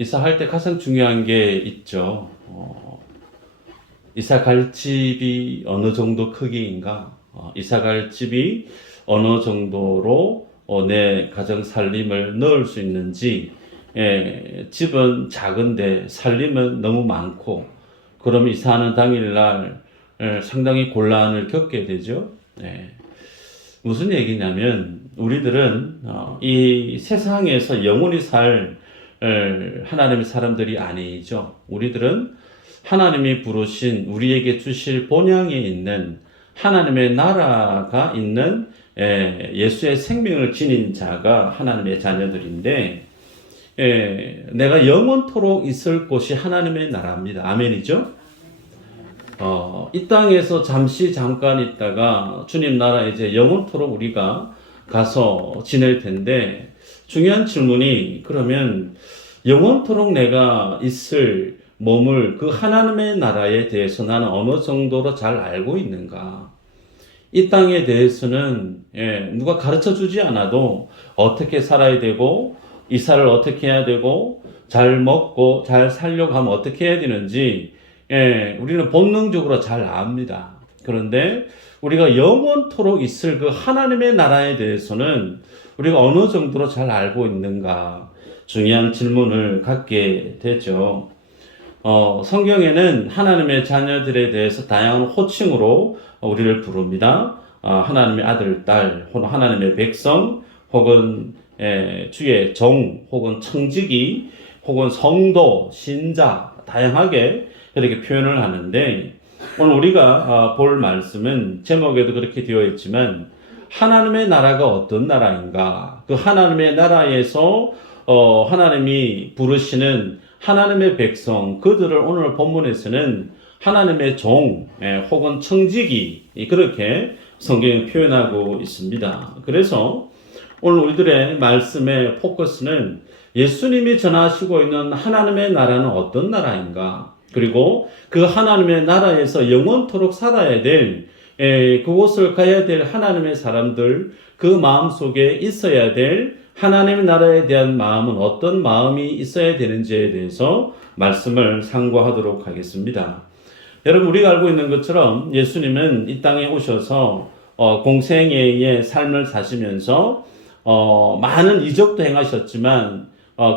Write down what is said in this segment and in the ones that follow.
이사할 때 가장 중요한 게 있죠. 이사갈 집이 어느 정도 크기인가? 이사갈 집이 어느 정도로 내 가정 살림을 넣을 수 있는지. 집은 작은데 살림은 너무 많고, 그럼 이사하는 당일날 상당히 곤란을 겪게 되죠. 무슨 얘기냐면 우리들은 이 세상에서 영원히 살 하나님의 사람들이 아니죠. 우리들은 하나님이 부르신 우리에게 주실 본향에 있는 하나님의 나라가 있는 예수의 생명을 지닌 자가 하나님의 자녀들인데, 내가 영원토록 있을 곳이 하나님의 나라입니다. 아멘이죠? 이 땅에서 잠깐 있다가 주님 나라에 이제 영원토록 우리가 가서 지낼 텐데, 중요한 질문이, 그러면 영원토록 내가 있을 몸을 그 하나님의 나라에 대해서 나는 어느 정도로 잘 알고 있는가? 이 땅에 대해서는 누가 가르쳐 주지 않아도 어떻게 살아야 되고, 이사를 어떻게 해야 되고, 잘 먹고 잘 살려고 하면 어떻게 해야 되는지 우리는 본능적으로 잘 압니다. 그런데 우리가 영원토록 있을 그 하나님의 나라에 대해서는 우리가 어느 정도로 잘 알고 있는가, 중요한 질문을 갖게 되죠. 성경에는 하나님의 자녀들에 대해서 다양한 호칭으로 우리를 부릅니다. 하나님의 아들, 딸, 하나님의 백성, 혹은 주의 종, 혹은 청지기, 혹은 성도, 신자, 다양하게 이렇게 표현을 하는데, 오늘 우리가 볼 말씀은 제목에도 그렇게 되어 있지만 하나님의 나라가 어떤 나라인가, 그 하나님의 나라에서 하나님이 부르시는 하나님의 백성, 그들을 오늘 본문에서는 하나님의 종 혹은 청지기, 그렇게 성경이 표현하고 있습니다. 그래서 오늘 우리들의 말씀의 포커스는 예수님이 전하시고 있는 하나님의 나라는 어떤 나라인가, 그리고 그 하나님의 나라에서 영원토록 살아야 될, 그곳을 가야 될 하나님의 사람들, 그 마음속에 있어야 될 하나님의 나라에 대한 마음은 어떤 마음이 있어야 되는지에 대해서 말씀을 상고하도록 하겠습니다. 여러분, 우리가 알고 있는 것처럼 예수님은 이 땅에 오셔서 공생애의 삶을 사시면서 많은 이적도 행하셨지만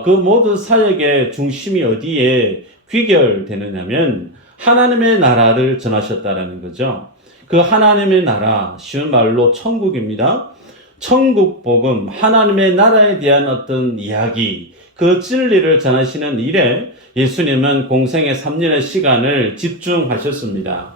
그 모든 사역의 중심이 어디에 귀결되느냐면 하나님의 나라를 전하셨다라는 거죠. 그 하나님의 나라, 쉬운 말로 천국입니다. 천국 복음, 하나님의 나라에 대한 어떤 이야기, 그 진리를 전하시는 일에 예수님은 공생의 3년의 시간을 집중하셨습니다.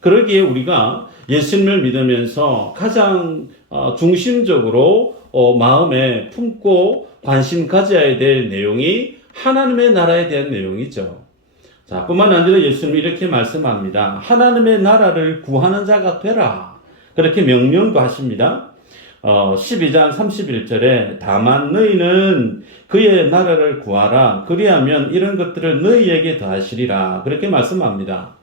그러기에 우리가 예수님을 믿으면서 가장 중심적으로 마음에 품고 관심 가져야 될 내용이 하나님의 나라에 대한 내용이죠. 자, 뿐만 아니라 예수님이 이렇게 말씀합니다. 하나님의 나라를 구하는 자가 되라. 그렇게 명령도 하십니다. 12장 31절에 다만 너희는 그의 나라를 구하라. 그리하면 이런 것들을 너희에게 더하시리라. 그렇게 말씀합니다.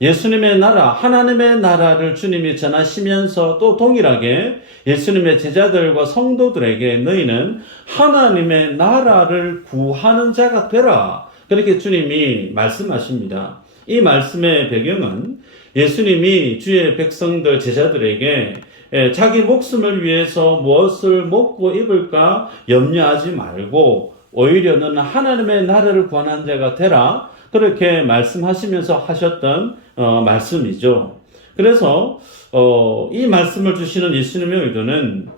예수님의 나라, 하나님의 나라를 주님이 전하시면서 또 동일하게 예수님의 제자들과 성도들에게 너희는 하나님의 나라를 구하는 자가 되라. 그렇게 주님이 말씀하십니다. 이 말씀의 배경은 예수님이 주의 백성들, 제자들에게 자기 목숨을 위해서 무엇을 먹고 입을까 염려하지 말고 오히려 너는 하나님의 나라를 구하는 자가 되라. 그렇게 말씀하시면서 하셨던 말씀이죠. 그래서 이 말씀을 주시는 예수님의 의도는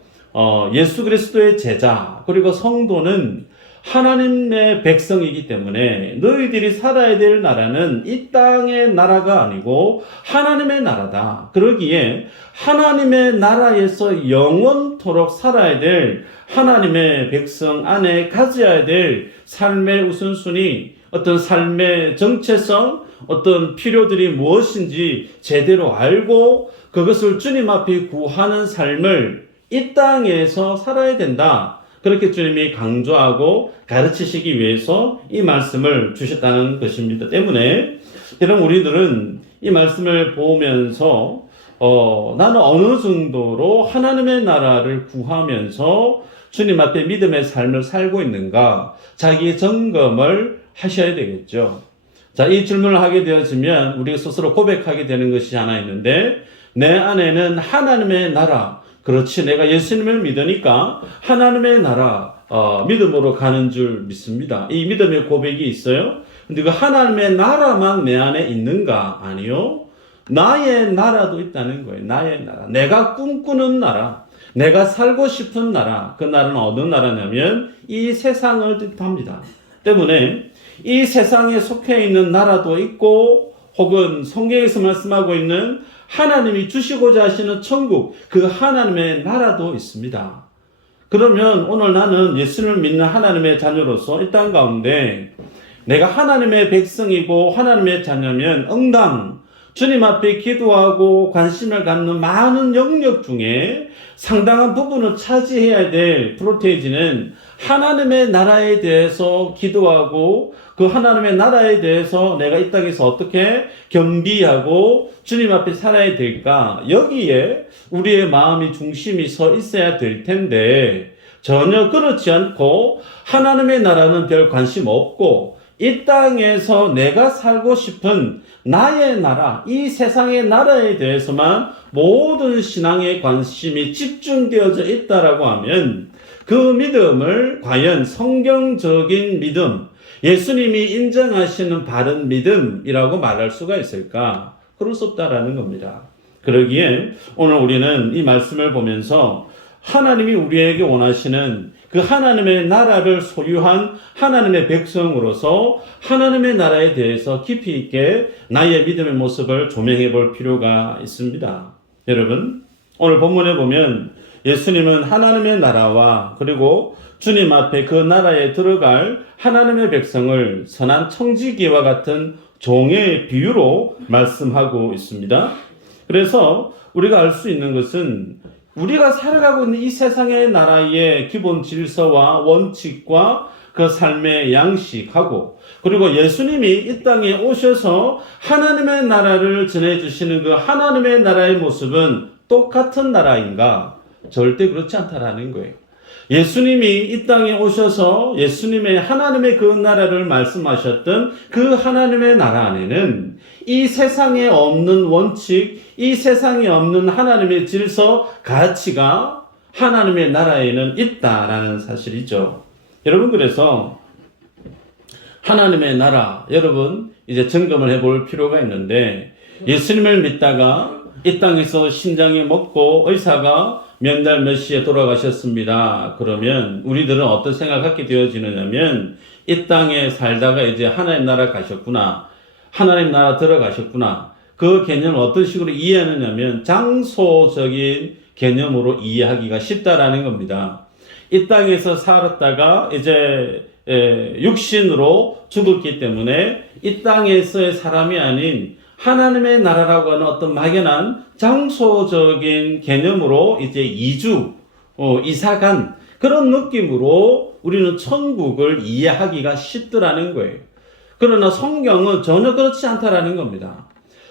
예수 그리스도의 제자 그리고 성도는 하나님의 백성이기 때문에 너희들이 살아야 될 나라는 이 땅의 나라가 아니고 하나님의 나라다. 그러기에 하나님의 나라에서 영원토록 살아야 될 하나님의 백성 안에 가져야 될 삶의 우선순위, 어떤 삶의 정체성, 어떤 필요들이 무엇인지 제대로 알고 그것을 주님 앞에 구하는 삶을 이 땅에서 살아야 된다. 그렇게 주님이 강조하고 가르치시기 위해서 이 말씀을 주셨다는 것입니다. 때문에 여러분, 우리들은 이 말씀을 보면서 나는 어느 정도로 하나님의 나라를 구하면서 주님 앞에 믿음의 삶을 살고 있는가 자기의 점검을 하셔야 되겠죠. 자, 이 질문을 하게 되어지면 우리가 스스로 고백하게 되는 것이 하나 있는데, 내 안에는 하나님의 나라, 그렇지, 내가 예수님을 믿으니까 하나님의 나라 믿음으로 가는 줄 믿습니다. 이 믿음의 고백이 있어요. 근데 그 하나님의 나라만 내 안에 있는가? 아니요. 나의 나라도 있다는 거예요. 나의 나라. 내가 꿈꾸는 나라. 내가 살고 싶은 나라. 그 나라는 어느 나라냐면 이 세상을 뜻합니다. 때문에 이 세상에 속해 있는 나라도 있고, 혹은 성경에서 말씀하고 있는 하나님이 주시고자 하시는 천국, 그 하나님의 나라도 있습니다. 그러면 오늘 나는 예수를 믿는 하나님의 자녀로서 이 땅 가운데 내가 하나님의 백성이고 하나님의 자녀면 응당 주님 앞에 기도하고 관심을 갖는 많은 영역 중에 상당한 부분을 차지해야 될 프로테이지는 하나님의 나라에 대해서 기도하고 그 하나님의 나라에 대해서 내가 이 땅에서 어떻게 겸비하고 주님 앞에 살아야 될까? 여기에 우리의 마음이 중심이 서 있어야 될 텐데, 전혀 그렇지 않고 하나님의 나라는 별 관심 없고 이 땅에서 내가 살고 싶은 나의 나라, 이 세상의 나라에 대해서만 모든 신앙의 관심이 집중되어져 있다라고 하면 그 믿음을 과연 성경적인 믿음, 예수님이 인정하시는 바른 믿음이라고 말할 수가 있을까? 그럴 수 없다라는 겁니다. 그러기에 오늘 우리는 이 말씀을 보면서 하나님이 우리에게 원하시는 그 하나님의 나라를 소유한 하나님의 백성으로서 하나님의 나라에 대해서 깊이 있게 나의 믿음의 모습을 조명해 볼 필요가 있습니다. 여러분, 오늘 본문에 보면 예수님은 하나님의 나라와 그리고 주님 앞에 그 나라에 들어갈 하나님의 백성을 선한 청지기와 같은 종의 비유로 말씀하고 있습니다. 그래서 우리가 알 수 있는 것은 우리가 살아가고 있는 이 세상의 나라의 기본 질서와 원칙과 그 삶의 양식하고, 그리고 예수님이 이 땅에 오셔서 하나님의 나라를 전해주시는 그 하나님의 나라의 모습은 똑같은 나라인가? 절대 그렇지 않다라는 거예요. 예수님이 이 땅에 오셔서 예수님의 하나님의 그 나라를 말씀하셨던 그 하나님의 나라 안에는 이 세상에 없는 원칙, 이 세상에 없는 하나님의 질서, 가치가 하나님의 나라에는 있다라는 사실이죠. 여러분, 그래서 하나님의 나라, 여러분 이제 점검을 해볼 필요가 있는데, 예수님을 믿다가 이 땅에서 신장이 먹고 의사가 몇 날 몇 시에 돌아가셨습니다. 그러면 우리들은 어떤 생각을 갖게 되어지느냐면, 이 땅에 살다가 이제 하나님 나라 가셨구나, 하나님 나라 들어가셨구나, 그 개념을 어떤 식으로 이해하느냐면 장소적인 개념으로 이해하기가 쉽다라는 겁니다. 이 땅에서 살았다가 이제 육신으로 죽었기 때문에 이 땅에서의 사람이 아닌 하나님의 나라라고 하는 어떤 막연한 장소적인 개념으로 이제 이사간 그런 느낌으로 우리는 천국을 이해하기가 쉽더라는 거예요. 그러나 성경은 전혀 그렇지 않다라는 겁니다.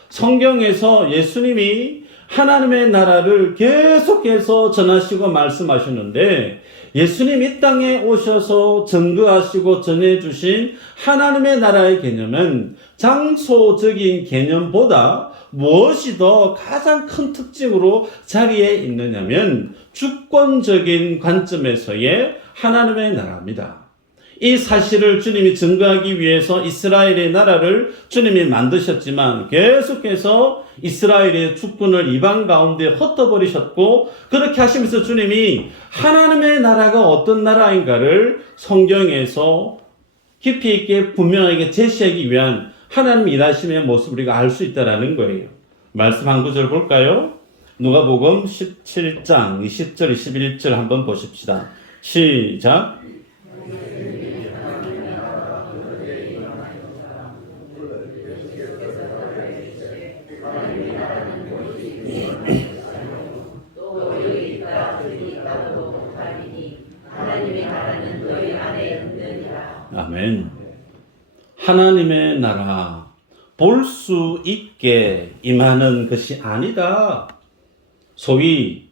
성경에서 예수님이 하나님의 나라를 계속해서 전하시고 말씀하시는데, 예수님 이 땅에 오셔서 증거하시고 전해주신 하나님의 나라의 개념은 장소적인 개념보다 무엇이 더 가장 큰 특징으로 자리에 있느냐면 주권적인 관점에서의 하나님의 나라입니다. 이 사실을 주님이 증거하기 위해서 이스라엘의 나라를 주님이 만드셨지만 계속해서 이스라엘의 주권을 이방 가운데 흩어버리셨고, 그렇게 하시면서 주님이 하나님의 나라가 어떤 나라인가를 성경에서 깊이 있게 분명하게 제시하기 위한 하나님 일하심의 모습을 우리가 알 수 있다는 거예요. 말씀 한 구절 볼까요? 누가복음 17장 20절 21절 한번 보십시다. 시작. 아멘. 하나님의 나라 볼 수 있게 임하는 것이 아니다. 소위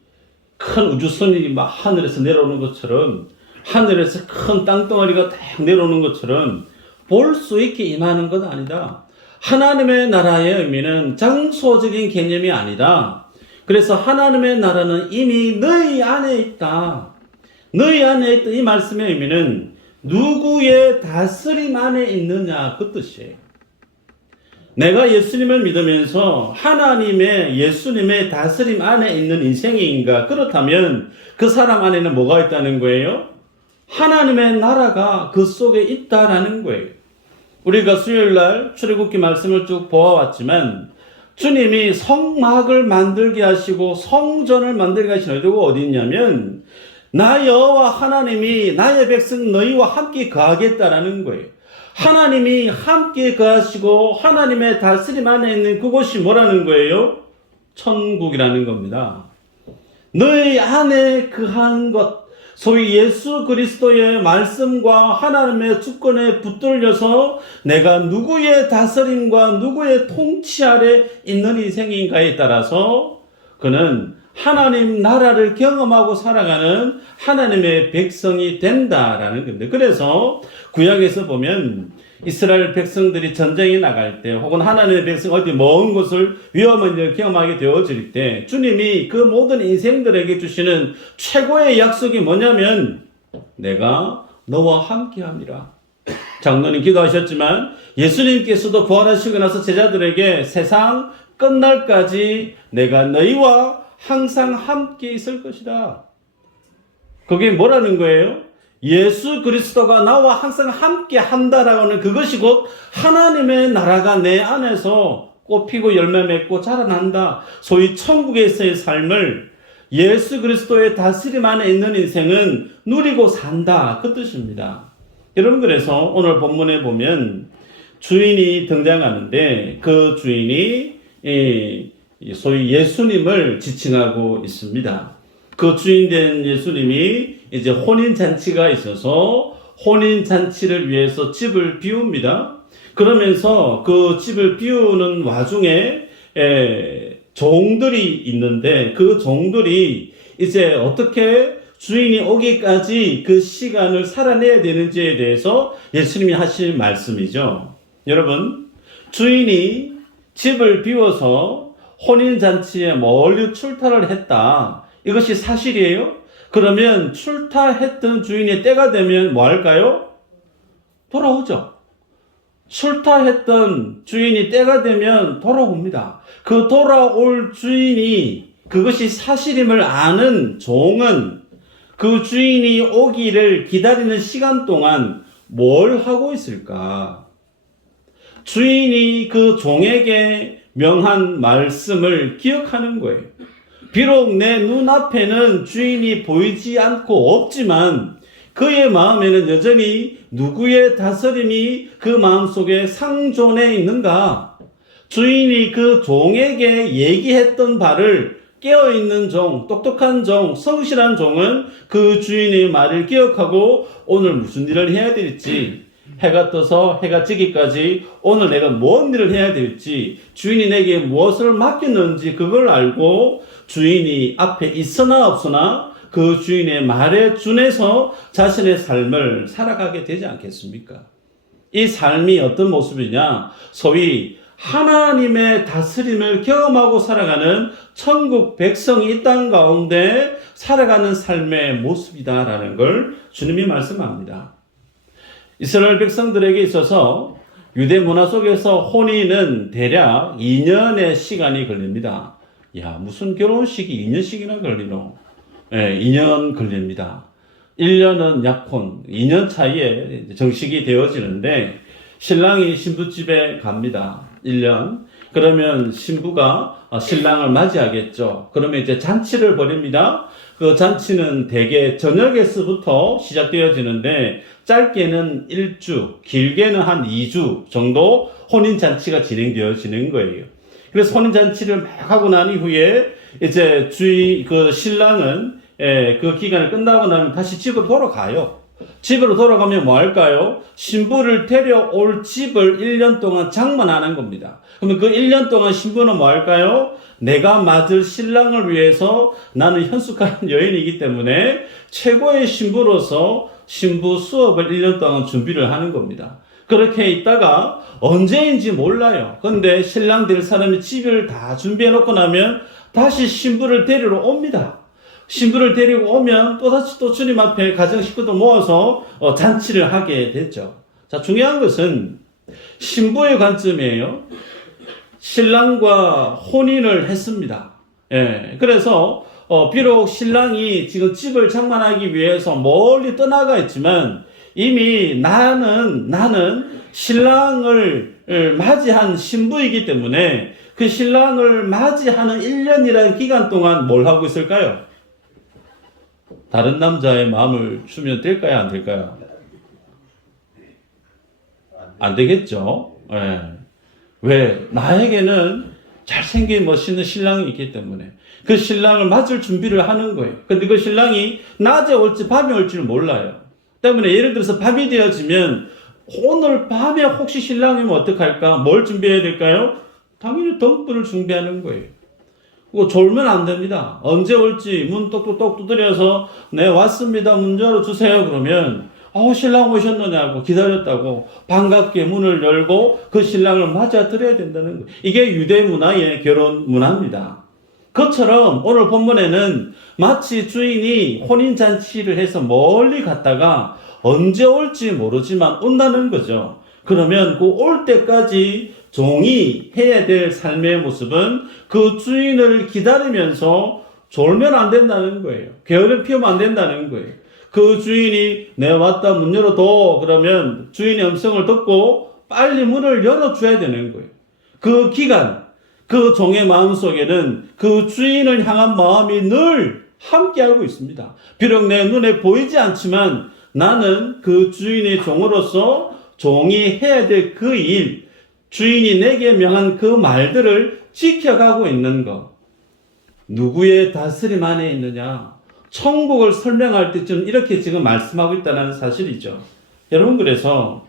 큰 우주선이 막 하늘에서 내려오는 것처럼, 하늘에서 큰 땅덩어리가 딱 내려오는 것처럼 볼 수 있게 임하는 것 아니다. 하나님의 나라의 의미는 장소적인 개념이 아니다. 그래서 하나님의 나라는 이미 너희 안에 있다. 너희 안에 있던 이 말씀의 의미는 누구의 다스림 안에 있느냐 그 뜻이에요. 내가 예수님을 믿으면서 하나님의 예수님의 다스림 안에 있는 인생인가? 그렇다면 그 사람 안에는 뭐가 있다는 거예요? 하나님의 나라가 그 속에 있다라는 거예요. 우리가 수요일날 출애굽기 말씀을 쭉 보아왔지만 주님이 성막을 만들게 하시고 성전을 만들게 하신 어디가 어디 있냐면 나 여호와 하나님이 나의 백성 너희와 함께 거하겠다라는 거예요. 하나님이 함께 거하시고 하나님의 다스림 안에 있는 그곳이 뭐라는 거예요? 천국이라는 겁니다. 너희 안에 거한 것, 소위 예수 그리스도의 말씀과 하나님의 주권에 붙들려서 내가 누구의 다스림과 누구의 통치 아래 있는 인생인가에 따라서 그는 하나님 나라를 경험하고 살아가는 하나님의 백성이 된다라는 겁니다. 그래서 구약에서 보면 이스라엘 백성들이 전쟁에 나갈 때 혹은 하나님의 백성 어디 먼 곳을 위험한 일을 경험하게 되어질 때 주님이 그 모든 인생들에게 주시는 최고의 약속이 뭐냐면 내가 너와 함께함이라. 장로님 기도하셨지만 예수님께서도 부활하시고 나서 제자들에게 세상 끝날까지 내가 너희와 항상 함께 있을 것이다. 그게 뭐라는 거예요? 예수 그리스도가 나와 항상 함께 한다라고 하는 그것이 곧 하나님의 나라가 내 안에서 꽃피고 열매 맺고 자라난다. 소위 천국에서의 삶을 예수 그리스도의 다스림 안에 있는 인생은 누리고 산다. 그 뜻입니다. 여러분 그래서 오늘 본문에 보면 주인이 등장하는데 그 주인이 소위 예수님을 지칭하고 있습니다. 그 주인된 예수님이 이제 혼인잔치가 있어서 혼인잔치를 위해서 집을 비웁니다. 그러면서 그 집을 비우는 와중에 종들이 있는데 그 종들이 이제 어떻게 주인이 오기까지 그 시간을 살아내야 되는지에 대해서 예수님이 하신 말씀이죠. 여러분, 주인이 집을 비워서 혼인잔치에 멀리 출타를 했다. 이것이 사실이에요? 그러면 출타했던 주인이 때가 되면 뭐 할까요? 돌아오죠. 출타했던 주인이 때가 되면 돌아옵니다. 그 돌아올 주인이 그것이 사실임을 아는 종은 그 주인이 오기를 기다리는 시간 동안 뭘 하고 있을까? 주인이 그 종에게 명한 말씀을 기억하는 거예요. 비록 내 눈앞에는 주인이 보이지 않고 없지만 그의 마음에는 여전히 누구의 다스림이 그 마음속에 상존해 있는가? 주인이 그 종에게 얘기했던 바를 깨어있는 종, 똑똑한 종, 성실한 종은 그 주인의 말을 기억하고 오늘 무슨 일을 해야 될지, 해가 떠서 해가 지기까지 오늘 내가 뭔 일을 해야 될지, 주인이 내게 무엇을 맡겼는지 그걸 알고 주인이 앞에 있으나 없으나 그 주인의 말에 준해서 자신의 삶을 살아가게 되지 않겠습니까? 이 삶이 어떤 모습이냐? 소위 하나님의 다스림을 경험하고 살아가는 천국 백성이 이 땅 가운데 살아가는 삶의 모습이다라는 걸 주님이 말씀합니다. 이스라엘 백성들에게 있어서 유대 문화 속에서 혼인은 대략 2년의 시간이 걸립니다. 야, 무슨 결혼식이 2년씩이나 걸리노? 2년 걸립니다. 1년은 약혼, 2년 차이에 정식이 되어지는데 신랑이 신부집에 갑니다. 1년. 그러면 신부가 신랑을 맞이하겠죠. 그러면 이제 잔치를 벌입니다. 그 잔치는 대개 저녁에서부터 시작되어지는데 짧게는 1주, 길게는 한 2주 정도 혼인잔치가 진행되어지는 거예요. 그래서 혼인잔치를 막 하고 난 이후에 이제 그 신랑은 그 기간을 끝나고 나면 다시 집으로 돌아가요. 집으로 돌아가면 뭐 할까요? 신부를 데려올 집을 1년 동안 장만하는 겁니다. 그러면 그 1년 동안 신부는 뭐 할까요? 내가 맞을 신랑을 위해서 나는 현숙한 여인이기 때문에 최고의 신부로서 신부 수업을 1년 동안 준비를 하는 겁니다. 그렇게 있다가 언제인지 몰라요. 근데 신랑 될 사람이 집을 다 준비해 놓고 나면 다시 신부를 데리러 옵니다. 신부를 데리고 오면 또다시 또 주님 앞에 가정 식구들 모아서 잔치를 하게 됐죠. 자, 중요한 것은 신부의 관점이에요. 신랑과 혼인을 했습니다. 예, 그래서 비록 신랑이 지금 집을 장만하기 위해서 멀리 떠나가 있지만 이미 나는 신랑을 맞이한 신부이기 때문에 그 신랑을 맞이하는 1년이라는 기간 동안 뭘 하고 있을까요? 다른 남자의 마음을 주면 될까요? 안 될까요? 안 되겠죠. 예. 왜? 나에게는 잘생긴 멋있는 신랑이 있기 때문에 그 신랑을 맞을 준비를 하는 거예요. 근데 그 신랑이 낮에 올지 밤에 올지를 몰라요. 때문에 예를 들어서 밤이 되어지면 오늘 밤에 혹시 신랑이면 어떡할까? 뭘 준비해야 될까요? 당연히 덤불을 준비하는 거예요. 그거 졸면 안 됩니다. 언제 올지 문 똑똑똑 두드려서 네 왔습니다. 문 열어주세요. 그러면 신랑 오셨느냐고 기다렸다고 반갑게 문을 열고 그 신랑을 맞아드려야 된다는 거예요. 이게 유대 문화의 결혼 문화입니다. 그것처럼 오늘 본문에는 마치 주인이 혼인잔치를 해서 멀리 갔다가 언제 올지 모르지만 온다는 거죠. 그러면 그 올 때까지 종이 해야 될 삶의 모습은 그 주인을 기다리면서 졸면 안 된다는 거예요. 게으름 피우면 안 된다는 거예요. 그 주인이 내 왔다 문 열어둬 그러면 주인의 음성을 듣고 빨리 문을 열어줘야 되는 거예요. 그 기간 그 종의 마음속에는 그 주인을 향한 마음이 늘 함께하고 있습니다. 비록 내 눈에 보이지 않지만 나는 그 주인의 종으로서 종이 해야 될 그 일, 주인이 내게 명한 그 말들을 지켜가고 있는 것. 누구의 다스림 안에 있느냐? 천국을 설명할 때쯤 이렇게 지금 말씀하고 있다는 사실이죠. 여러분, 그래서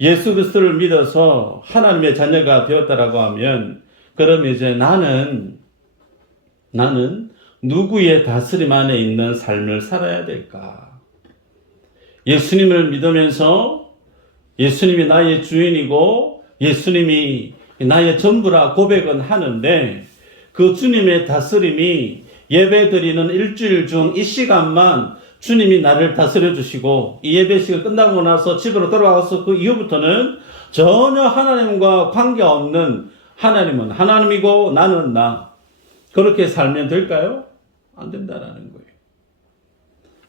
예수 그리스도를 믿어서 하나님의 자녀가 되었다라고 하면 그럼 이제 나는 누구의 다스림 안에 있는 삶을 살아야 될까? 예수님을 믿으면서 예수님이 나의 주인이고 예수님이 나의 전부라 고백은 하는데 그 주님의 다스림이 예배드리는 일주일 중 이 시간만 주님이 나를 다스려 주시고 이 예배식을 끝나고 나서 집으로 돌아와서 그 이후부터는 전혀 하나님과 관계없는 하나님은 하나님이고 나는 나. 그렇게 살면 될까요? 안 된다라는 거예요.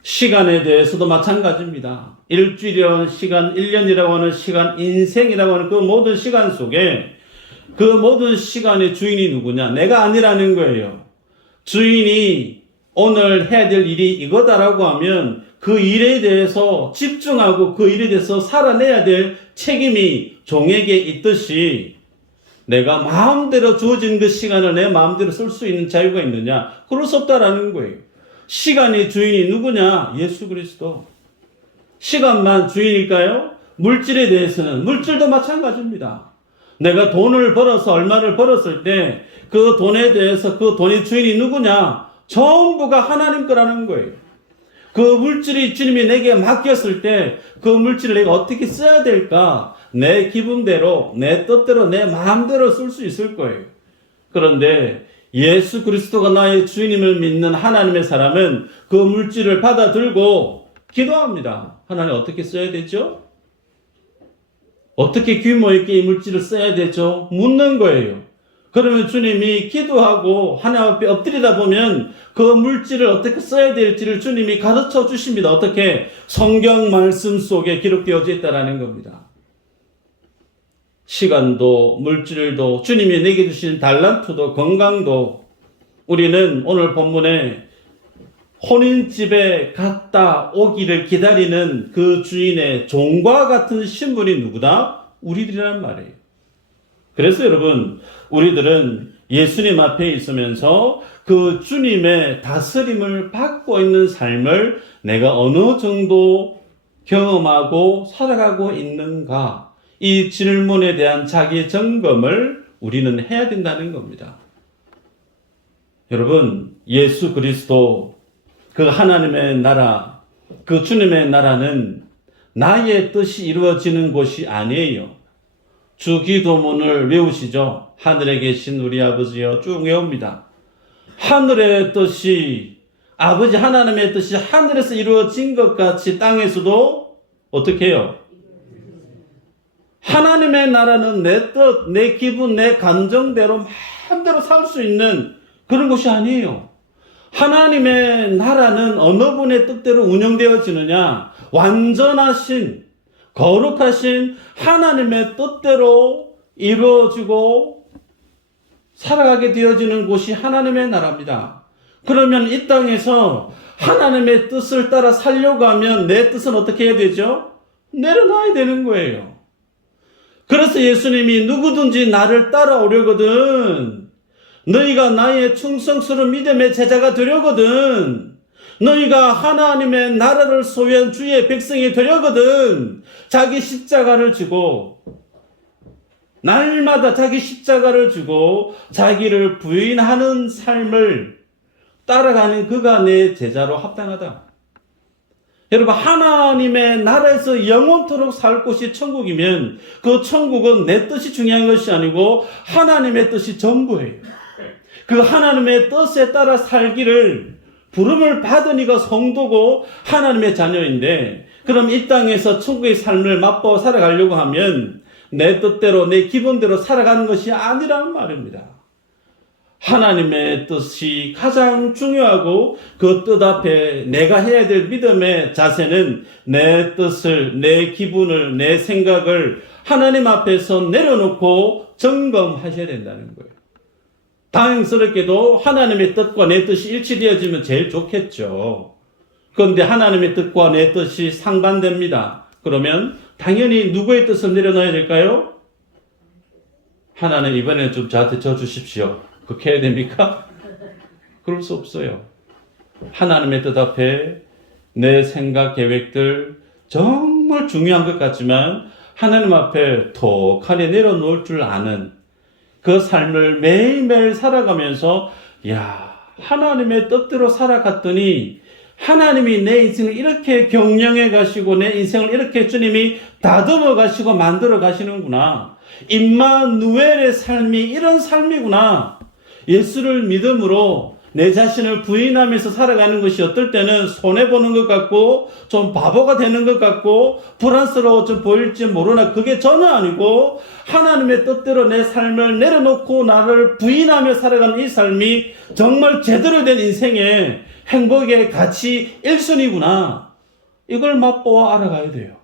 시간에 대해서도 마찬가지입니다. 일주일이라는 시간, 1년이라고 하는 시간, 인생이라고 하는 그 모든 시간 속에 그 모든 시간의 주인이 누구냐? 내가 아니라는 거예요. 주인이 오늘 해야 될 일이 이거다라고 하면 그 일에 대해서 집중하고 그 일에 대해서 살아내야 될 책임이 종에게 있듯이 내가 마음대로 주어진 그 시간을 내 마음대로 쓸 수 있는 자유가 있느냐? 그럴 수 없다라는 거예요. 시간의 주인이 누구냐? 예수 그리스도. 시간만 주인일까요? 물질에 대해서는 물질도 마찬가지입니다. 내가 돈을 벌어서 얼마를 벌었을 때 그 돈에 대해서 그 돈의 주인이 누구냐? 전부가 하나님 거라는 거예요. 그 물질이 주님이 내게 맡겼을 때 그 물질을 내가 어떻게 써야 될까? 내 기분대로, 내 뜻대로, 내 마음대로 쓸 수 있을 거예요. 그런데 예수 그리스도가 나의 주인임을 믿는 하나님의 사람은 그 물질을 받아들고 기도합니다. 하나님 어떻게 써야 되죠? 어떻게 규모 있게 이 물질을 써야 되죠? 묻는 거예요. 그러면 주님이 기도하고 하나님 앞에 엎드리다 보면 그 물질을 어떻게 써야 될지를 주님이 가르쳐 주십니다. 어떻게? 성경 말씀 속에 기록되어져 있다라는 겁니다. 시간도 물질도 주님이 내게 주신 달란트도 건강도 우리는 오늘 본문에 혼인집에 갔다 오기를 기다리는 그 주인의 종과 같은 신분이 누구다? 우리들이란 말이에요. 그래서 여러분, 우리들은 예수님 앞에 있으면서 그 주님의 다스림을 받고 있는 삶을 내가 어느 정도 경험하고 살아가고 있는가? 이 질문에 대한 자기 점검을 우리는 해야 된다는 겁니다. 여러분, 예수 그리스도 그 하나님의 나라, 그 주님의 나라는 나의 뜻이 이루어지는 곳이 아니에요. 주기도문을 외우시죠? 하늘에 계신 우리 아버지여, 쭉 외웁니다. 하늘의 뜻이, 아버지 하나님의 뜻이 하늘에서 이루어진 것 같이 땅에서도 어떻게 해요? 하나님의 나라는 내 뜻, 내 기분, 내 감정대로 마음대로 살 수 있는 그런 곳이 아니에요. 하나님의 나라는 어느 분의 뜻대로 운영되어지느냐? 완전하신, 거룩하신 하나님의 뜻대로 이루어지고 살아가게 되어지는 곳이 하나님의 나라입니다. 그러면 이 땅에서 하나님의 뜻을 따라 살려고 하면 내 뜻은 어떻게 해야 되죠? 내려놔야 되는 거예요. 그래서 예수님이 누구든지 나를 따라오려거든, 너희가 나의 충성스러운 믿음의 제자가 되려거든, 너희가 하나님의 나라를 소유한 주의 백성이 되려거든, 자기 십자가를 지고, 날마다 자기 십자가를 지고 자기를 부인하는 삶을 따라가는 그가 내 제자로 합당하다. 여러분, 하나님의 나라에서 영원토록 살 곳이 천국이면 그 천국은 내 뜻이 중요한 것이 아니고 하나님의 뜻이 전부예요. 그 하나님의 뜻에 따라 살기를 부름을 받은 이가 성도고 하나님의 자녀인데, 그럼 이 땅에서 천국의 삶을 맛보아 살아가려고 하면 내 뜻대로 내 기분대로 살아가는 것이 아니라는 말입니다. 하나님의 뜻이 가장 중요하고 그 뜻 앞에 내가 해야 될 믿음의 자세는 내 뜻을, 내 기분을, 내 생각을 하나님 앞에서 내려놓고 점검하셔야 된다는 거예요. 다행스럽게도 하나님의 뜻과 내 뜻이 일치되어지면 제일 좋겠죠. 그런데 하나님의 뜻과 내 뜻이 상반됩니다. 그러면 당연히 누구의 뜻을 내려놔야 될까요? 하나님 이번에는 좀 저한테 져주십시오. 그렇게 해야 됩니까? 그럴 수 없어요. 하나님의 뜻 앞에 내 생각, 계획들 정말 중요한 것 같지만 하나님 앞에 톡하니 내려놓을 줄 아는 그 삶을 매일매일 살아가면서, 야, 하나님의 뜻대로 살아갔더니 하나님이 내 인생을 이렇게 경영해 가시고 내 인생을 이렇게 주님이 다듬어 가시고 만들어 가시는구나. 임마누엘의 삶이 이런 삶이구나. 예수를 믿음으로 내 자신을 부인하면서 살아가는 것이 어떨 때는 손해보는 것 같고 좀 바보가 되는 것 같고 불안스러워 좀 보일지 모르나 그게 전혀 아니고 하나님의 뜻대로 내 삶을 내려놓고 나를 부인하며 살아가는 이 삶이 정말 제대로 된 인생의 행복의 가치 1순위구나. 이걸 맛보아 알아가야 돼요.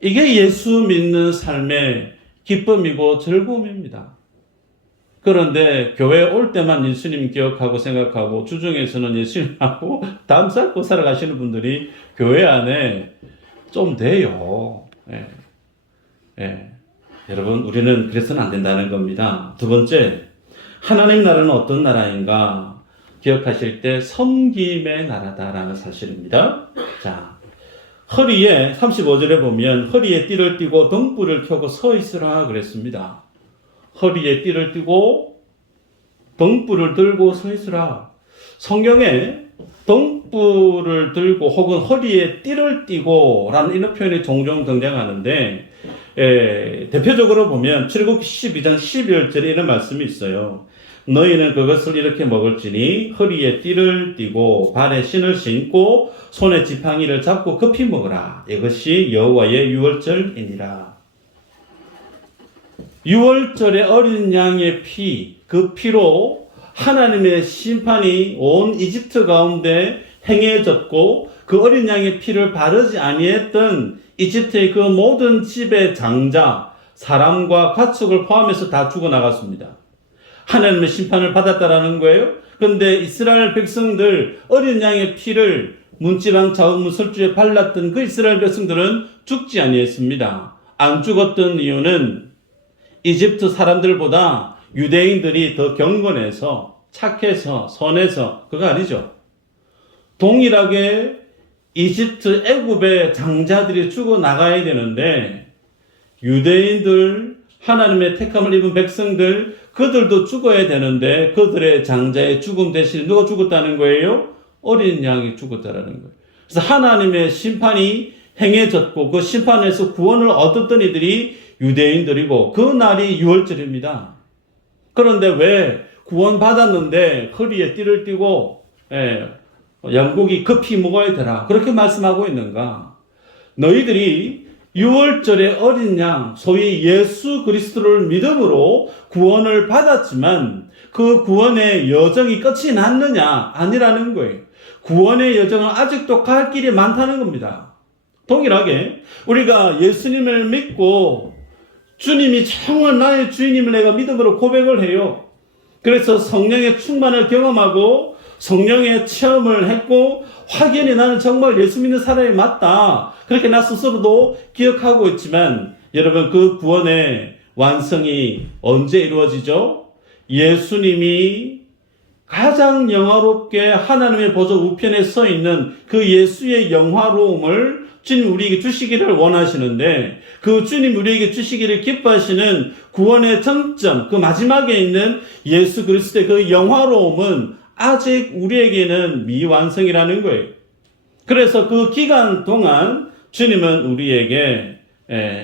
이게 예수 믿는 삶의 기쁨이고 즐거움입니다. 그런데 교회에 올 때만 예수님 기억하고 생각하고 주중에서는 예수님하고 담 쌓고 살아가시는 분들이 교회 안에 좀 돼요. 여러분, 우리는 그래서는 안 된다는 겁니다. 두 번째, 하나님 나라는 어떤 나라인가 기억하실 때 섬김의 나라다라는 사실입니다. 자, 허리에 35절에 보면 허리에 띠를 띠고 등불을 켜고 서 있으라 그랬습니다. 허리에 띠를 띠고 등불을 들고 서 있으라. 성경에 등불을 들고 혹은 허리에 띠를 띠고 라는 이런 표현이 종종 등장하는데, 대표적으로 보면 출애굽기 12장 12절에 이런 말씀이 있어요. 너희는 그것을 이렇게 먹을지니 허리에 띠를 띠고 발에 신을 신고 손에 지팡이를 잡고 급히 먹으라. 이것이 여호와의 유월절이니라. 유월절의 어린 양의 피, 그 피로 하나님의 심판이 온 이집트 가운데 행해졌고 그 어린 양의 피를 바르지 아니했던 이집트의 그 모든 집의 장자, 사람과 가축을 포함해서 다 죽어나갔습니다. 하나님의 심판을 받았다라는 거예요. 그런데 이스라엘 백성들 어린 양의 피를 문지방 자우문 설주에 발랐던 그 이스라엘 백성들은 죽지 아니했습니다. 안 죽었던 이유는 이집트 사람들보다 유대인들이 더 경건해서 착해서 선해서 그거 아니죠. 동일하게 이집트 애굽의 장자들이 죽어 나가야 되는데 유대인들 하나님의 택함을 입은 백성들 그들도 죽어야 되는데 그들의 장자의 죽음 대신 누가 죽었다는 거예요? 어린 양이 죽었다라는 거예요. 그래서 하나님의 심판이 행해졌고 그 심판에서 구원을 얻었던 이들이 유대인들이고 그 날이 유월절입니다. 그런데 왜 구원 받았는데 허리에 띠를 띠고 양고기 급히 먹어야 되라 그렇게 말씀하고 있는가? 너희들이 유월절의 어린 양 소위 예수 그리스도를 믿음으로 구원을 받았지만 그 구원의 여정이 끝이 났느냐? 아니라는 거예요. 구원의 여정은 아직도 갈 길이 많다는 겁니다. 동일하게 우리가 예수님을 믿고 주님이 정말 나의 주인임을 내가 믿음으로 고백을 해요. 그래서 성령의 충만을 경험하고 성령의 체험을 했고 확연히 나는 정말 예수 믿는 사람이 맞다. 그렇게 나 스스로도 기억하고 있지만 여러분 그 구원의 완성이 언제 이루어지죠? 예수님이 가장 영화롭게 하나님의 보좌 우편에 서 있는 그 예수의 영화로움을 주님 우리에게 주시기를 원하시는데 그 주님 우리에게 주시기를 기뻐하시는 구원의 정점 그 마지막에 있는 예수 그리스도의 그 영화로움은 아직 우리에게는 미완성이라는 거예요. 그래서 그 기간 동안 주님은 우리에게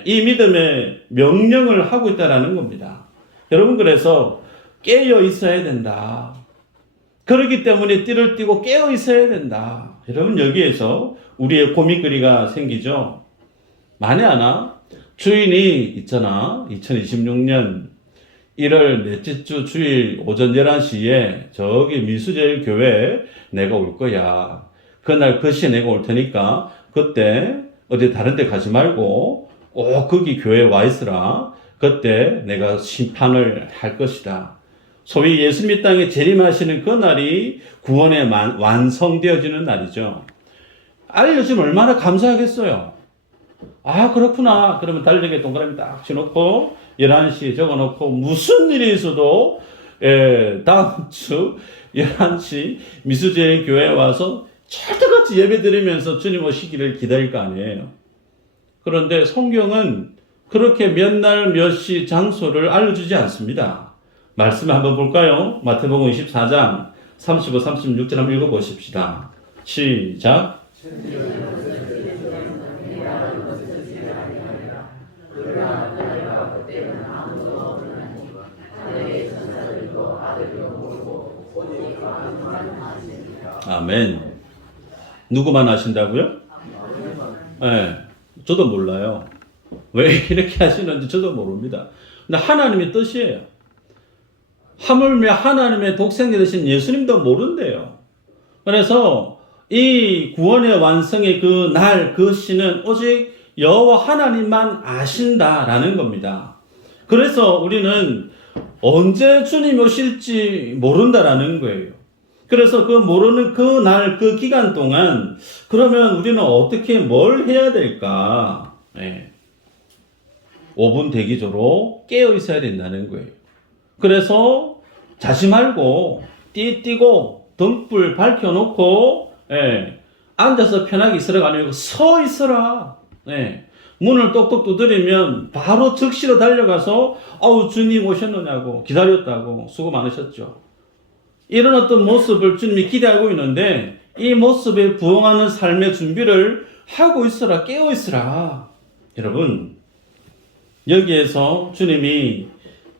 이 믿음의 명령을 하고 있다는 겁니다. 여러분 그래서 깨어 있어야 된다. 그렇기 때문에 띠를 띠고 깨어 있어야 된다. 여러분 여기에서 우리의 고민거리가 생기죠. 만에 하나 주인이 있잖아. 2026년 1월 넷째 주 주일 오전 11시에 저기 미수제일 교회에 내가 올 거야. 그날 그 시에 내가 올 테니까 그때 어디 다른 데 가지 말고 꼭 거기 교회에 와 있으라. 그때 내가 심판을 할 것이다. 소위 예수님 땅에 재림하시는 그 날이 구원의 완성되어지는 날이죠. 알려주면 얼마나 감사하겠어요. 아 그렇구나. 그러면 달력에 동그라미 딱 쳐놓고 11시에 적어놓고 무슨 일이 있어도 다음 주 11시 미수제일 교회에 와서 철저같이 예배 드리면서 주님 오시기를 기다릴 거 아니에요. 그런데 성경은 그렇게 몇 날 몇 시 장소를 알려주지 않습니다. 말씀 한번 볼까요? 마태복음 24장 35, 36절 한번 읽어보십시다. 시작. 아멘. 누구만 아신다고요? 네, 저도 몰라요. 왜 이렇게 하시는지 저도 모릅니다. 근데 하나님의 뜻이에요. 하물며 하나님의 독생자 되신 예수님도 모른대요. 그래서 이 구원의 완성의 그 날, 그 시는 오직 여호와 하나님만 아신다라는 겁니다. 그래서 우리는 언제 주님이 오실지 모른다라는 거예요. 그래서 그 모르는 그 날, 그 기간 동안 그러면 우리는 어떻게 뭘 해야 될까? 5분 대기조로 깨어 있어야 된다는 거예요. 그래서 자지 말고 띠 띠고 등불 밝혀놓고 앉아서 편하게 있으라가 아니고 서 있어라. 문을 똑똑 두드리면 바로 즉시로 달려가서 아우 주님 오셨느냐고 기다렸다고 수고 많으셨죠. 이런 어떤 모습을 주님이 기대하고 있는데 이 모습에 부응하는 삶의 준비를 하고 있으라, 깨어 있으라. 여러분 여기에서 주님이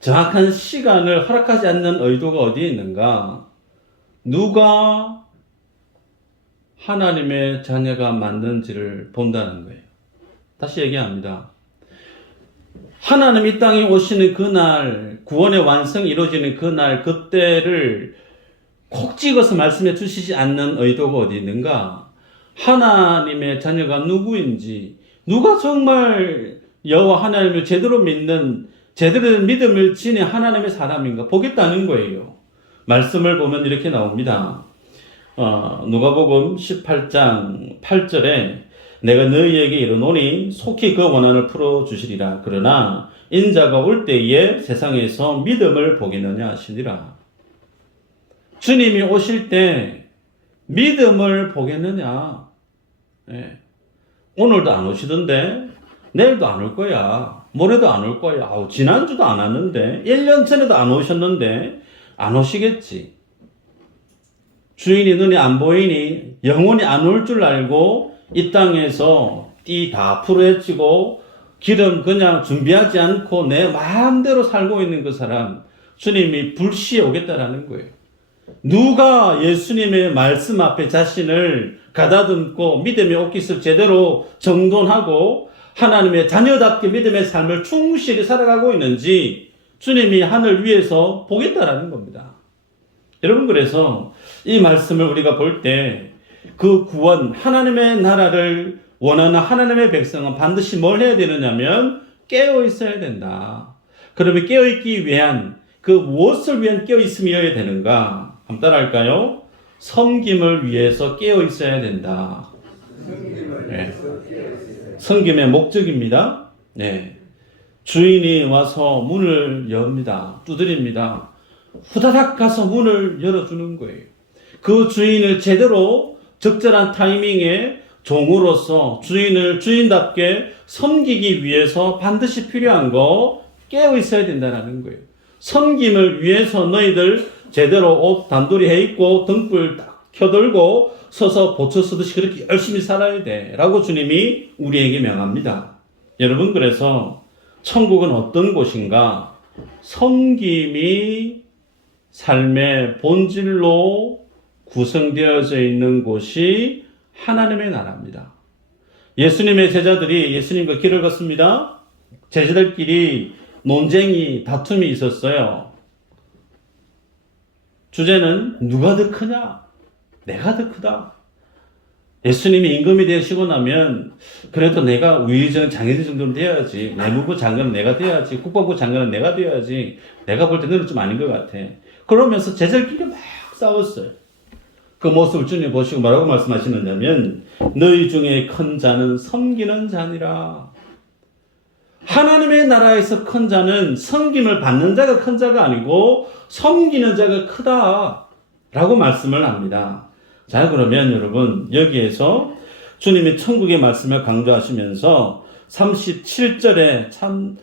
정확한 시간을 허락하지 않는 의도가 어디에 있는가? 누가 하나님의 자녀가 맞는지를 본다는 거예요. 다시 얘기합니다. 하나님 이 땅에 오시는 그날, 구원의 완성이 이루어지는 그날, 그때를 콕 찍어서 말씀해 주시지 않는 의도가 어디 있는가? 하나님의 자녀가 누구인지, 누가 정말 여호와 하나님을 제대로 믿는, 제대로 된 믿음을 지닌 하나님의 사람인가 보겠다는 거예요. 말씀을 보면 이렇게 나옵니다. 누가복음 18장 8절에 내가 너희에게 이르노니 속히 그 원한을 풀어주시리라. 그러나 인자가 올 때에 세상에서 믿음을 보겠느냐 하시니라. 주님이 오실 때 믿음을 보겠느냐? 예. 오늘도 안 오시던데 내일도 안 올 거야. 모레도 안 올 거야. 아우, 지난주도 안 왔는데 1년 전에도 안 오셨는데 안 오시겠지. 주인이 눈이 안 보이니 영원히 안 올 줄 알고 이 땅에서 띠 다 풀어헤치고 기름 그냥 준비하지 않고 내 마음대로 살고 있는 그 사람, 주님이 불시에 오겠다라는 거예요. 누가 예수님의 말씀 앞에 자신을 가다듬고 믿음의 옷깃을 제대로 정돈하고 하나님의 자녀답게 믿음의 삶을 충실히 살아가고 있는지 주님이 하늘 위에서 보겠다라는 겁니다. 여러분, 그래서 이 말씀을 우리가 볼 때 그 구원, 하나님의 나라를 원하는 하나님의 백성은 반드시 뭘 해야 되느냐면 깨어 있어야 된다. 그러면 깨어 있기 위한 그 무엇을 위한 깨어 있음이어야 되는가? 한번 따라할까요? 섬김을 위해서 깨어 있어야 된다. 네. 섬김의 목적입니다. 네. 주인이 와서 문을 엽니다. 두드립니다. 후다닥 가서 문을 열어주는 거예요. 그 주인을 제대로 적절한 타이밍에 종으로서 주인을 주인답게 섬기기 위해서 반드시 필요한 거 깨어 있어야 된다는 거예요. 섬김을 위해서 너희들 제대로 옷 단돌이 해 입고 등불 딱 켜들고 서서 보초 쓰듯이 그렇게 열심히 살아야 돼 라고 주님이 우리에게 명합니다. 여러분, 그래서 천국은 어떤 곳인가? 섬김이 삶의 본질로 구성되어져 있는 곳이 하나님의 나라입니다. 예수님의 제자들이 예수님과 길을 걷습니다. 제자들끼리 논쟁이, 다툼이 있었어요. 주제는 누가 더 크냐? 내가 더 크다. 예수님이 임금이 되시고 나면 그래도 내가 우의정 장애인 정도는 돼야지. 내무부 장관은 내가 돼야지. 국방부 장관은 내가 돼야지. 내가 볼 때 너는 좀 아닌 것 같아. 그러면서 제자들끼리 막 싸웠어요. 그 모습을 주님 보시고 뭐라고 말씀하시느냐면 너희 중에 큰 자는 섬기는 자니라. 하나님의 나라에서 큰 자는 섬김을 받는 자가 큰 자가 아니고 섬기는 자가 크다 라고 말씀을 합니다. 자, 그러면 여러분, 여기에서 주님이 천국의 말씀을 강조하시면서 37절에 참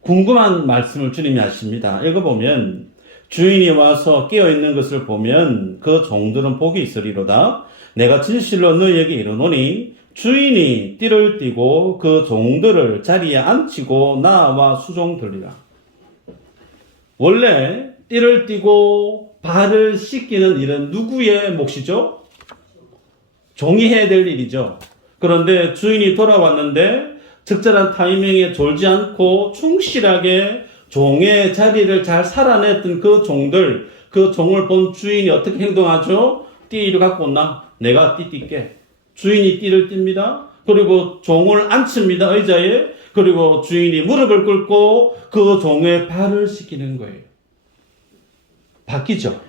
궁금한 말씀을 주님이 하십니다. 읽어보면 주인이 와서 깨어있는 것을 보면 그 종들은 복이 있으리로다. 내가 진실로 너희에게 이르노니 주인이 띠를 띠고 그 종들을 자리에 앉히고 나와 수종들리라. 원래 띠를 띠고 발을 씻기는 일은 누구의 몫이죠? 종이 해야 될 일이죠. 그런데 주인이 돌아왔는데 적절한 타이밍에 졸지 않고 충실하게 종의 자리를 잘 살아냈던 그 종들, 그 종을 본 주인이 어떻게 행동하죠? 띠를 갖고 온나? 내가 띠 띠게. 주인이 띠를 띱니다. 그리고 종을 앉힙니다, 의자에. 그리고 주인이 무릎을 꿇고 그 종의 발을 씻기는 거예요. 바뀌죠.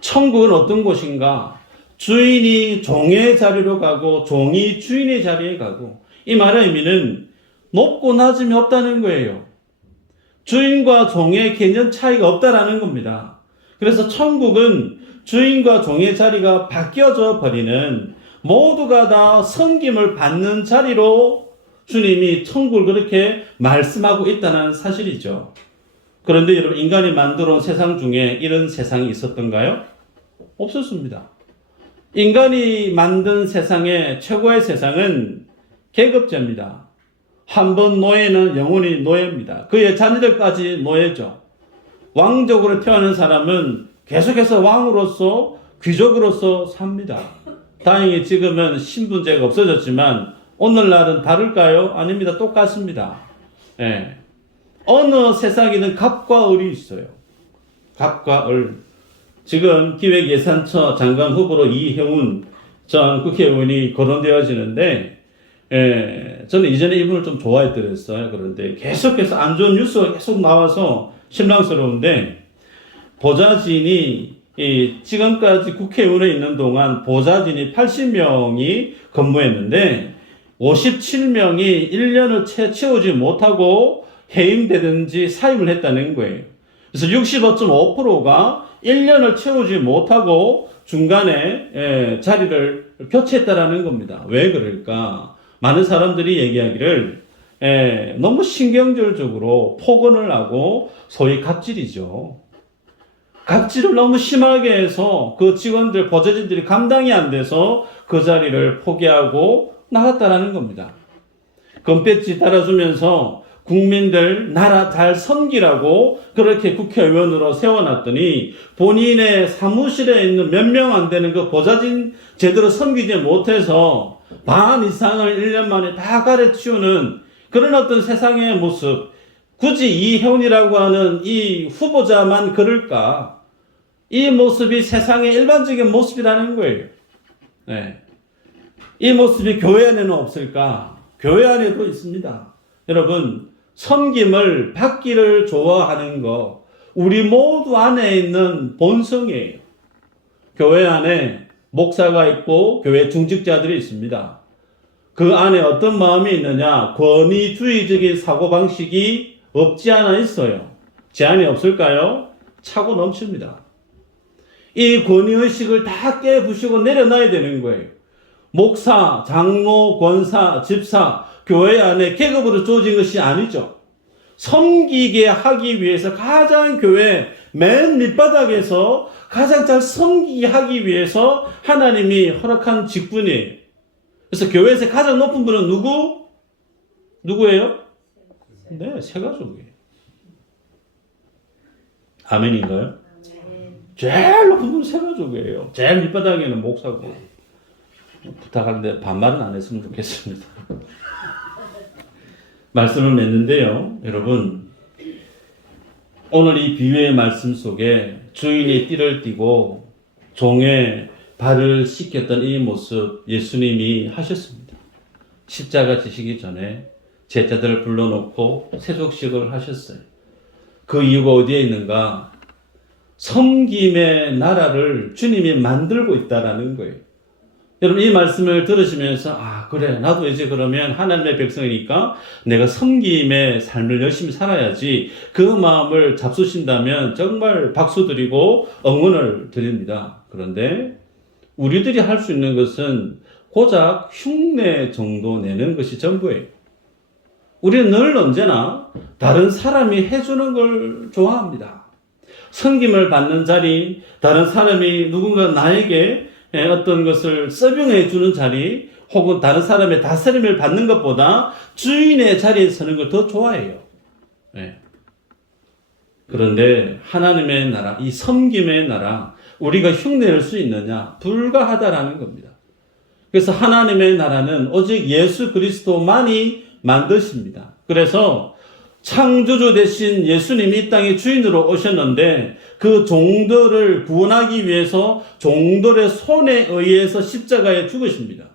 천국은 어떤 곳인가? 주인이 종의 자리로 가고 종이 주인의 자리에 가고, 이 말의 의미는 높고 낮음이 없다는 거예요. 주인과 종의 개념 차이가 없다라는 겁니다. 그래서 천국은 주인과 종의 자리가 바뀌어져 버리는, 모두가 다 섬김을 받는 자리로 주님이 천국을 그렇게 말씀하고 있다는 사실이죠. 그런데 여러분, 인간이 만들어 온 세상 중에 이런 세상이 있었던가요? 없었습니다. 인간이 만든 세상의 최고의 세상은 계급제입니다. 한 번 노예는 영원히 노예입니다. 그의 자녀들까지 노예죠. 왕족으로 태어난 사람은 계속해서 왕으로서, 귀족으로서 삽니다. 다행히 지금은 신분제가 없어졌지만 오늘날은 다를까요? 아닙니다. 똑같습니다. 예. 어느 세상에는 갑과 을이 있어요. 갑과 을. 지금 기획예산처 장관 후보로 이혜훈 전 국회의원이 거론되어지는데, 저는 이전에 이분을 좀 좋아했더랬어요. 그런데 계속해서 안 좋은 뉴스가 계속 나와서 실망스러운데, 보좌진이 지금까지 국회의원에 있는 동안 보좌진이 80명이 근무했는데 57명이 1년을 채우지 못하고 해임되든지 사임을 했다는 거예요. 그래서 65.5%가 1년을 채우지 못하고 중간에 자리를 교체했다라는 겁니다. 왜 그럴까? 많은 사람들이 얘기하기를 너무 신경질적으로 폭언을 하고 소위 갑질이죠. 갑질을 너무 심하게 해서 그 직원들, 보좌진들이 감당이 안 돼서 그 자리를 포기하고 나갔다라는 겁니다. 금배지 달아주면서 국민들 나라 잘 섬기라고 그렇게 국회의원으로 세워놨더니 본인의 사무실에 있는 몇 명 안 되는 그 보좌진 제대로 섬기지 못해서 반 이상을 1년 만에 다 가르치우는 그런 어떤 세상의 모습, 굳이 이혜훈이라고 하는 이 후보자만 그럴까? 이 모습이 세상의 일반적인 모습이라는 거예요. 네. 이 모습이 교회 안에는 없을까? 교회 안에도 있습니다. 여러분, 섬김을 받기를 좋아하는 거, 우리 모두 안에 있는 본성이에요. 교회 안에 목사가 있고 교회 중직자들이 있습니다. 그 안에 어떤 마음이 있느냐? 권위주의적인 사고방식이 없지 않아 있어요. 제한이 없을까요? 차고 넘칩니다. 이 권위의식을 다 깨부시고 내려놔야 되는 거예요. 목사, 장로, 권사, 집사, 교회 안에 계급으로 주어진 것이 아니죠. 섬기게 하기 위해서 가장 교회 맨 밑바닥에서 가장 잘 섬기게 하기 위해서 하나님이 허락한 직분이에요. 그래서 교회에서 가장 높은 분은 누구예요? 네, 새가족이에요. 아멘인가요? 제일 높은 분은 새가족이에요. 제일 밑바닥에는 목사고. 부탁하는데 반말은 안 했으면 좋겠습니다. 말씀을 맺는데요. 여러분, 오늘 이 비유의 말씀 속에 주인이 띠를 띠고 종의 발을 씻겼던 이 모습 예수님이 하셨습니다. 십자가 지시기 전에 제자들을 불러놓고 세족식을 하셨어요. 그 이유가 어디에 있는가? 섬김의 나라를 주님이 만들고 있다라는 거예요. 여러분, 이 말씀을 들으시면서 그래, 나도 이제 그러면 하나님의 백성이니까 내가 섬김의 삶을 열심히 살아야지, 그 마음을 잡수신다면 정말 박수 드리고 응원을 드립니다. 그런데 우리들이 할 수 있는 것은 고작 흉내 정도 내는 것이 전부예요. 우리는 늘 언제나 다른 사람이 해주는 걸 좋아합니다. 섬김을 받는 자리, 다른 사람이 누군가 나에게 어떤 것을 서빙해 주는 자리, 혹은 다른 사람의 다스림을 받는 것보다 주인의 자리에 서는 걸 더 좋아해요. 네. 그런데 하나님의 나라, 이 섬김의 나라, 우리가 흉내낼 수 있느냐? 불가하다라는 겁니다. 그래서 하나님의 나라는 오직 예수 그리스도만이 만드십니다. 그래서 창조주 되신 예수님이 이 땅의 주인으로 오셨는데 그 종들을 구원하기 위해서 종들의 손에 의해서 십자가에 죽으십니다.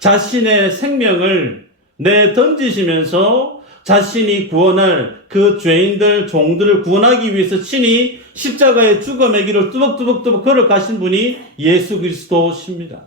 자신의 생명을 내던지시면서 자신이 구원할 그 죄인들, 종들을 구원하기 위해서 친히 십자가의 죽음의 길을 뚜벅뚜벅 걸어가신 분이 예수 그리스도십니다.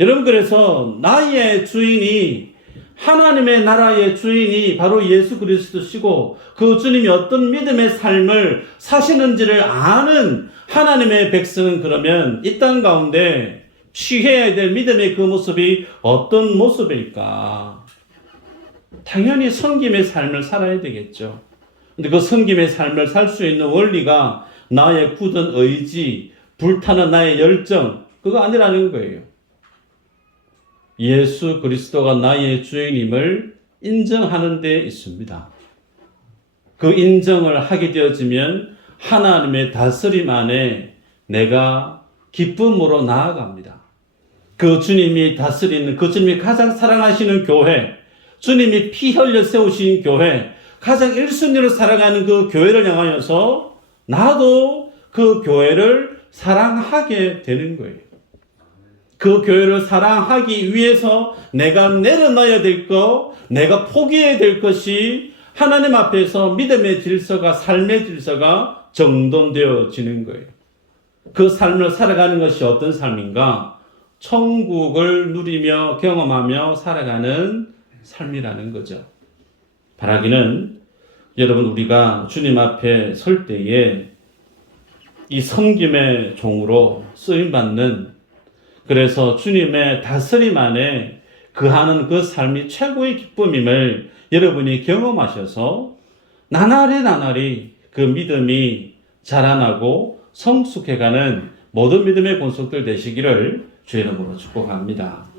여러분, 그래서 나의 주인이, 하나님의 나라의 주인이 바로 예수 그리스도시고 그 주님이 어떤 믿음의 삶을 사시는지를 아는 하나님의 백성은 그러면 이 땅 가운데 취해야 될 믿음의 그 모습이 어떤 모습일까? 당연히 섬김의 삶을 살아야 되겠죠. 근데 그 섬김의 삶을 살 수 있는 원리가 나의 굳은 의지, 불타는 나의 열정, 그거 아니라는 거예요. 예수 그리스도가 나의 주인임을 인정하는 데 있습니다. 그 인정을 하게 되어지면 하나님의 다스림 안에 내가 기쁨으로 나아갑니다. 그 주님이 다스리는, 그 주님이 가장 사랑하시는 교회, 주님이 피 흘려 세우신 교회, 가장 1순위로 살아가는 그 교회를 향하여서 나도 그 교회를 사랑하게 되는 거예요. 그 교회를 사랑하기 위해서 내가 내려놔야 될 것, 내가 포기해야 될 것이 하나님 앞에서 믿음의 질서가, 삶의 질서가 정돈되어지는 거예요. 그 삶을 살아가는 것이 어떤 삶인가? 천국을 누리며 경험하며 살아가는 삶이라는 거죠. 바라기는 여러분, 우리가 주님 앞에 설 때에 이 섬김의 종으로 쓰임받는 그래서 주님의 다스림 안에 그하는 그 삶이 최고의 기쁨임을 여러분이 경험하셔서 나날이 그 믿음이 자라나고 성숙해가는 모든 믿음의 권속들 되시기를 주의 이름으로 축복합니다.